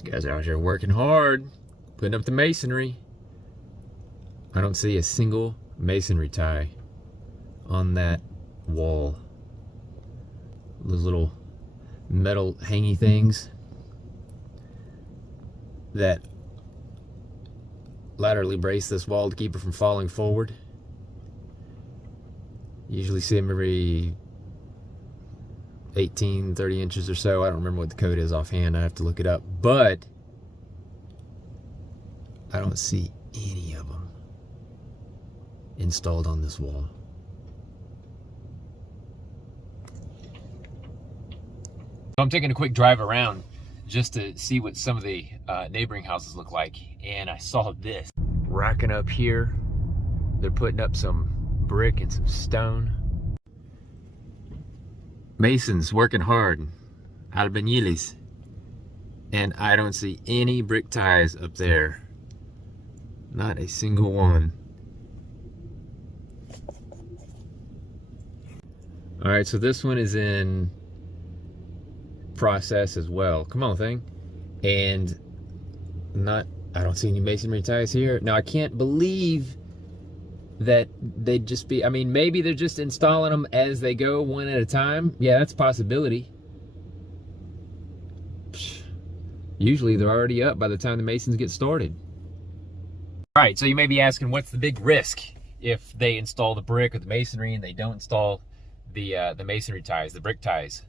These guys are out here working hard, putting up the masonry. I don't see a single masonry tie on that wall. Those little metal hangy things that laterally brace this wall to keep it from falling forward. Usually see them every 18, 30 inches or so. I don't remember what the code is offhand. I have to look it up. But I don't see any of them installed on this wall. I'm taking a quick drive around just to see what some of the neighboring houses look like. And I saw this. Racking up here. They're putting up some brick and some stone. Masons working hard. Albañiles. And I don't see any brick ties up there. Not a single one. All right, so this one is in process as well. Come on, thing. And I don't see any masonry ties here. Now, I can't believe that they'd just be, I mean, maybe they're just installing them as they go, one at a time. Yeah, that's a possibility. Usually they're already up by the time the masons get started. All right, so you may be asking, what's the big risk if they install the brick or the masonry and they don't install the masonry ties, the brick ties?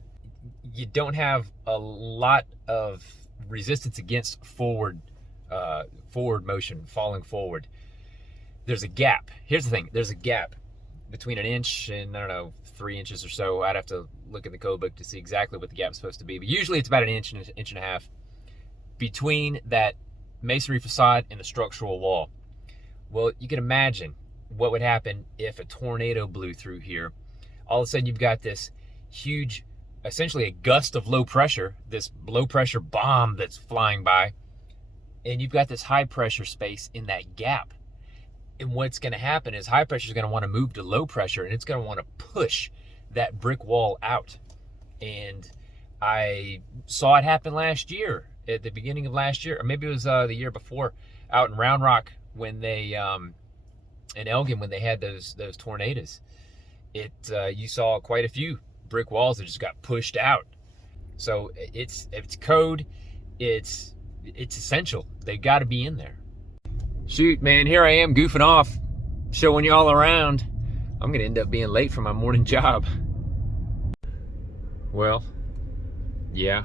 You don't have a lot of resistance against forward motion, falling forward. There's a gap. Here's the thing. There's a gap between 1 inch and, I don't know, 3 inches or so. I'd have to look in the code book to see exactly what the gap's supposed to be. But usually it's about 1 inch and 1.5 inches between that masonry facade and the structural wall. Well, you can imagine what would happen if a tornado blew through here. All of a sudden you've got this huge, essentially a gust of low pressure, this low pressure bomb that's flying by, and you've got this high pressure space in that gap. And what's going to happen is high pressure is going to want to move to low pressure, and it's going to want to push that brick wall out. And I saw it happen last year, at the beginning of last year, or maybe it was the year before, out in Round Rock when they, in Elgin, when they had those tornadoes. You saw quite a few brick walls that just got pushed out. So it's code, it's essential. They got to be in there. Shoot, man, here I am goofing off, showing you all around. I'm gonna end up being late for my morning job. Well, yeah,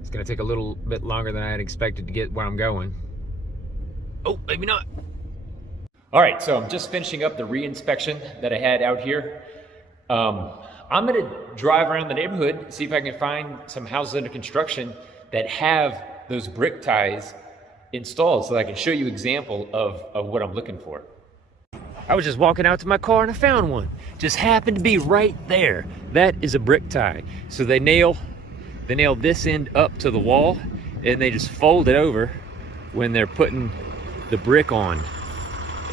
it's gonna take a little bit longer than I had expected to get where I'm going. Oh, maybe not. All right, so I'm just finishing up the re-inspection that I had out here. I'm gonna drive around the neighborhood, see if I can find some houses under construction that have those brick ties installed so that I can show you an example of what I'm looking for. I was just walking out to my car and I found one. Just happened to be right there. That is a brick tie. So they nail this end up to the wall and they just fold it over when they're putting the brick on,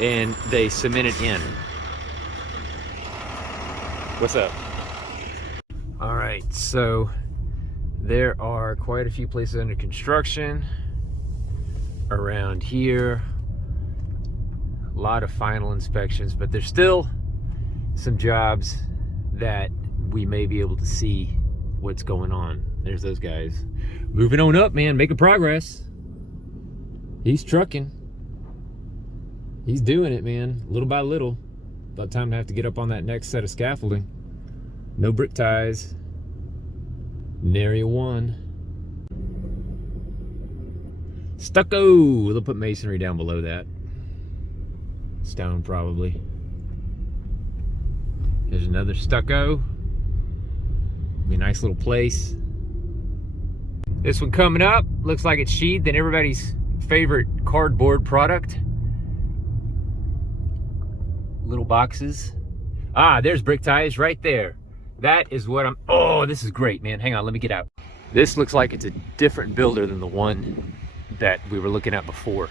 and they cement it in. What's up? All right, so there are quite a few places under construction around here. A lot of final inspections, but there's still some jobs that we may be able to see what's going on. There's those guys moving on up, man, making progress. He's trucking. He's doing it, man, little by little. About time to have to get up on that next set of scaffolding. No brick ties. Nary one. Stucco. They'll put masonry down below that. Stone, probably. There's another stucco. Be a nice little place. This one coming up looks like it's sheathed in everybody's favorite cardboard product. Little boxes. Ah, there's brick ties right there. That is what I'm, oh, this is great, man. Hang on, let me get out. This looks like it's a different builder than the one that we were looking at before.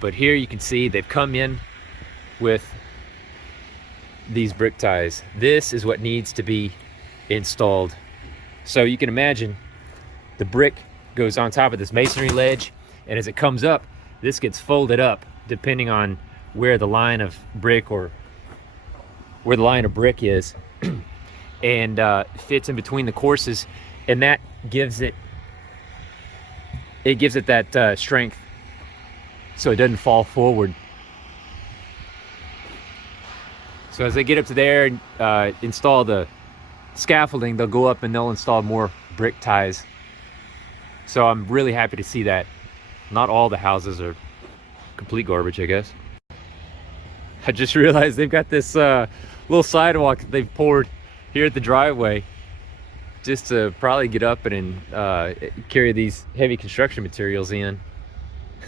But here you can see they've come in with these brick ties. This is what needs to be installed. So you can imagine the brick goes on top of this masonry ledge, and as it comes up, this gets folded up depending on where the line of brick or where the line of brick is, and fits in between the courses, and that gives it that strength so it doesn't fall forward. So as they get up to there and install the scaffolding, they'll go up and they'll install more brick ties. So I'm really happy to see that. Not all the houses are complete garbage, I guess. I just realized they've got this little sidewalk that they've poured here at the driveway just to probably get up and carry these heavy construction materials in.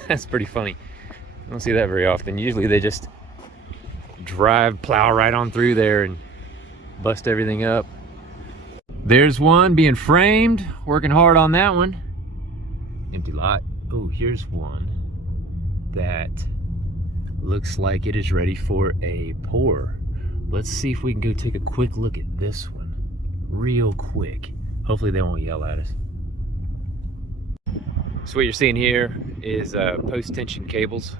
That's pretty funny. I don't see that very often. Usually they just plow right on through there and bust everything up. There's one being framed, working hard on that one. Empty lot. Oh, here's one that looks like it is ready for a pour. Let's see if we can go take a quick look at this one real quick. Hopefully they won't yell at us. So what you're seeing here is post tension cables,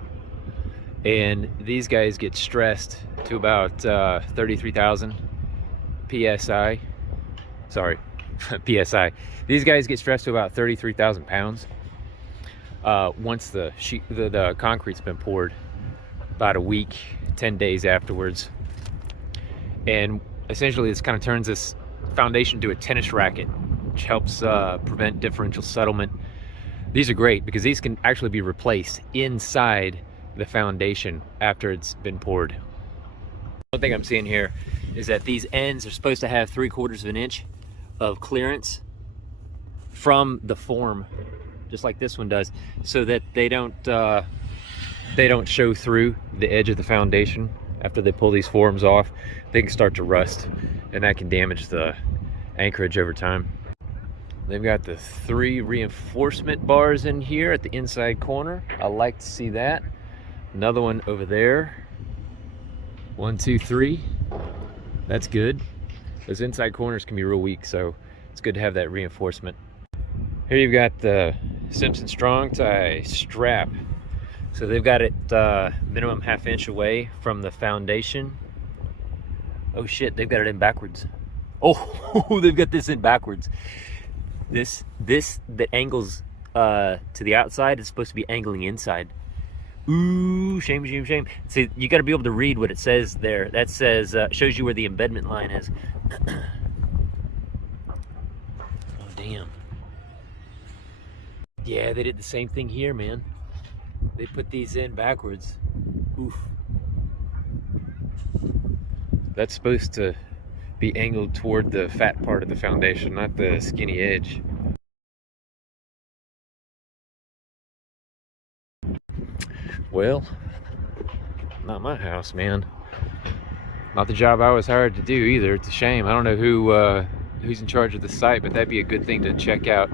and these guys get stressed to about 33,000 psi. Sorry, psi. These guys get stressed to about 33,000 pounds once the concrete's been poured, about a week, 10 days afterwards. And essentially this kind of turns this foundation into a tennis racket, which helps prevent differential settlement. These are great because these can actually be replaced inside the foundation after it's been poured. One thing I'm seeing here is that these ends are supposed to have 3/4 of an inch of clearance from the form, just like this one does, so that they don't show through the edge of the foundation. After they pull these forms off, they can start to rust, and that can damage the anchorage over time. They've got the 3 reinforcement bars in here at the inside corner. I like to see that. Another one over there. 1, 2, 3. That's good. Those inside corners can be real weak, so it's good to have that reinforcement. Here you've got the Simpson Strongtie strap. So they've got it minimum 1/2 inch away from the foundation. Oh shit, they've got it in backwards. Oh, they've got this in backwards. This that angles to the outside is supposed to be angling inside. Ooh, shame, shame, shame. See, you got to be able to read what it says there. That says, shows you where the embedment line is. Oh, damn. Yeah, they did the same thing here, man. They put these in backwards. Oof. That's supposed to be angled toward the fat part of the foundation, not the skinny edge. Well, not my house, man. Not the job I was hired to do either. It's a shame. I don't know who's in charge of the site, but that'd be a good thing to check out.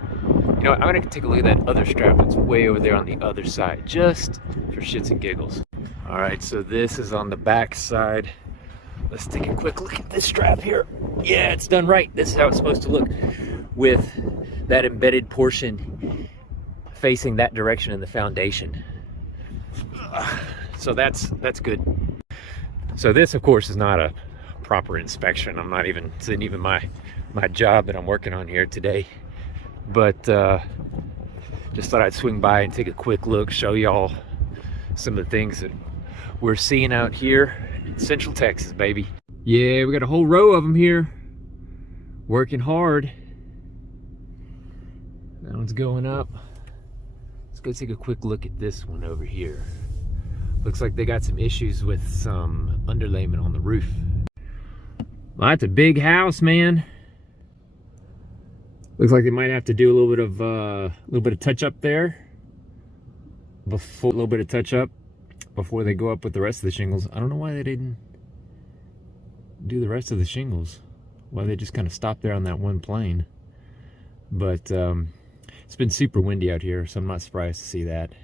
You know what, I'm gonna take a look at that other strap that's way over there on the other side, just for shits and giggles. All right, so this is on the back side. Let's take a quick look at this strap here. Yeah, it's done right. This is how it's supposed to look, with that embedded portion facing that direction in the foundation. So that's good. So this, of course, is not a proper inspection. It's not even my job that I'm working on here today. But just thought I'd swing by and take a quick look, show y'all some of the things that we're seeing out here in Central Texas, baby. Yeah, we got a whole row of them here, working hard. That one's going up. Let's go take a quick look at this one over here. Looks like they got some issues with some underlayment on the roof. Well, that's a big house, man. Looks like they might have to do a little bit of touch up there. A little bit of touch up before they go up with the rest of the shingles. I don't know why they didn't do the rest of the shingles. Why they just kind of stopped there on that one plane. But it's been super windy out here, so I'm not surprised to see that.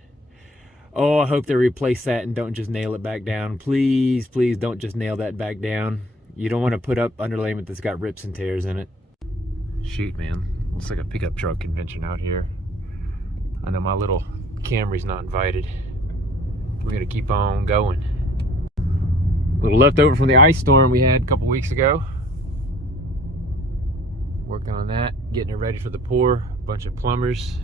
Oh, I hope they replace that and don't just nail it back down. Please, please don't just nail that back down. You don't want to put up underlayment that's got rips and tears in it. Shoot, man. Looks like a pickup truck convention out here. I know my little Camry's not invited. We're gonna keep on going. A little leftover from the ice storm we had a couple weeks ago. Working on that, getting it ready for the pour. Bunch of plumbers.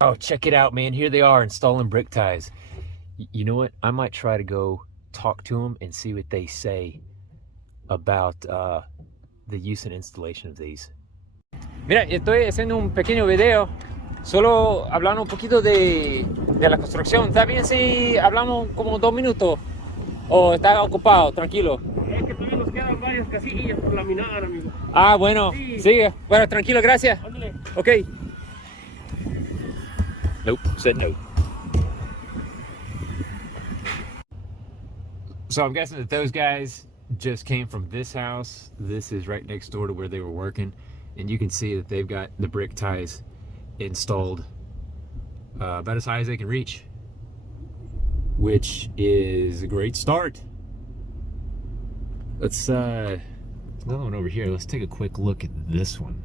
Oh, check it out, man. Here they are installing brick ties. You know what? I might try to go talk to them and see what they say about the use and installation of these. Mira, estoy haciendo un pequeño video, solo hablando un poquito de la construcción. ¿Está bien si hablamos como 2 minutos? ¿O está ocupado? Tranquilo. Es que todavía nos quedan varias casillas por laminar, amigo. Ah, bueno, sí. Sigue. Bueno, tranquilo, gracias. Ándale. Ok. Nope, said no. So I'm guessing that those guys just came from this house. This is right next door to where they were working. And you can see that they've got the brick ties installed about as high as they can reach, which is a great start. Let's, another one over here. Let's take a quick look at this one.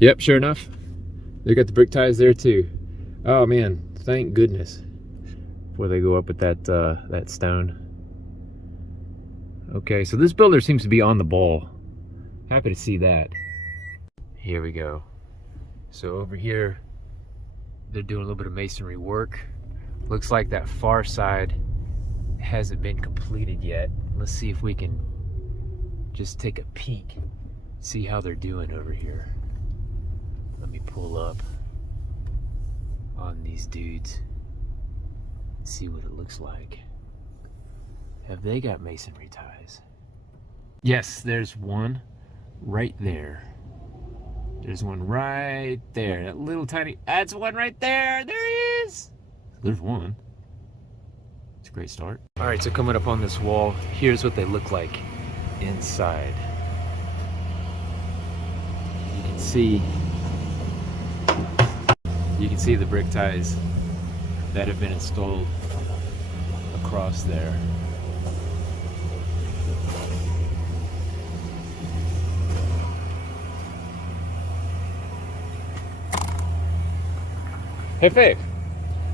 Yep, sure enough, they got the brick ties there too. Oh man, thank goodness. Before they go up with that, that stone. Okay, so this builder seems to be on the ball. Happy to see that. Here we go. So over here, they're doing a little bit of masonry work. Looks like that far side hasn't been completed yet. Let's see if we can just take a peek, see how they're doing over here. Let me pull up on these dudes, see what it looks like. Have they got masonry ties? Yes, there's one right there. There's one right there. That little tiny, that's one right there. There he is. There's one. It's a great start. All right, so coming up on this wall, here's what they look like inside. You can see the brick ties that have been installed across there. Jefe,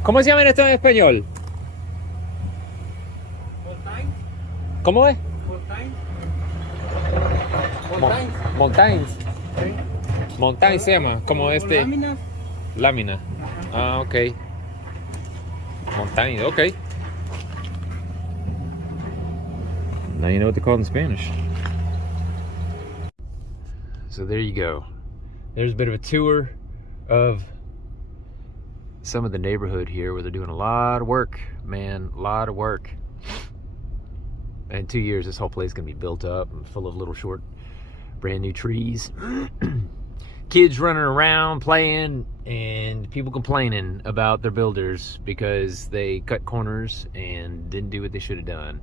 ¿cómo se llama esto en español? Montagne. ¿Cómo es? Montagne. Montañas. Sí. Montaña se llama, como este. Láminas. Lámina. Ah, ok. Montaña, ok. Now you know what they call it in Spanish. So there you go. There's a bit of a tour of some of the neighborhood here where they're doing a lot of work, man, a lot of work. In 2 years, this whole place is gonna be built up and full of little short, brand new trees. Kids running around playing and people complaining about their builders because they cut corners and didn't do what they should have done.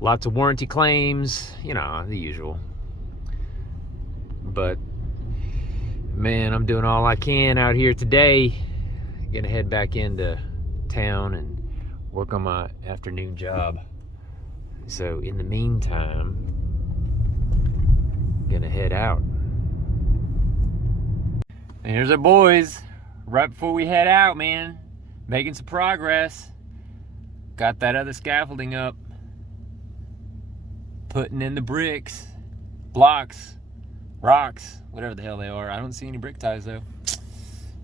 Lots of warranty claims, you know, the usual. But man, I'm doing all I can out here today. Gonna head back into town and work on my afternoon job. So in the meantime, gonna head out. And here's our boys, right before we head out, man. Making some progress. Got that other scaffolding up. Putting in the bricks, blocks, rocks, whatever the hell they are. I don't see any brick ties though.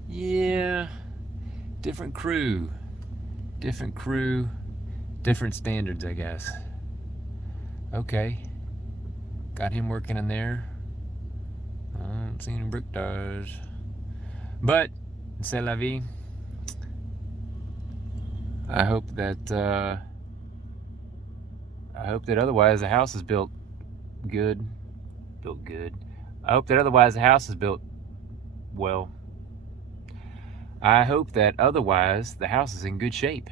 Yeah. Different crew, different standards, I guess. Okay, got him working in there. I don't see any brick ties, but c'est la vie. I hope that otherwise the house is built good. I hope that otherwise the house is built well. I hope that otherwise the house is in good shape.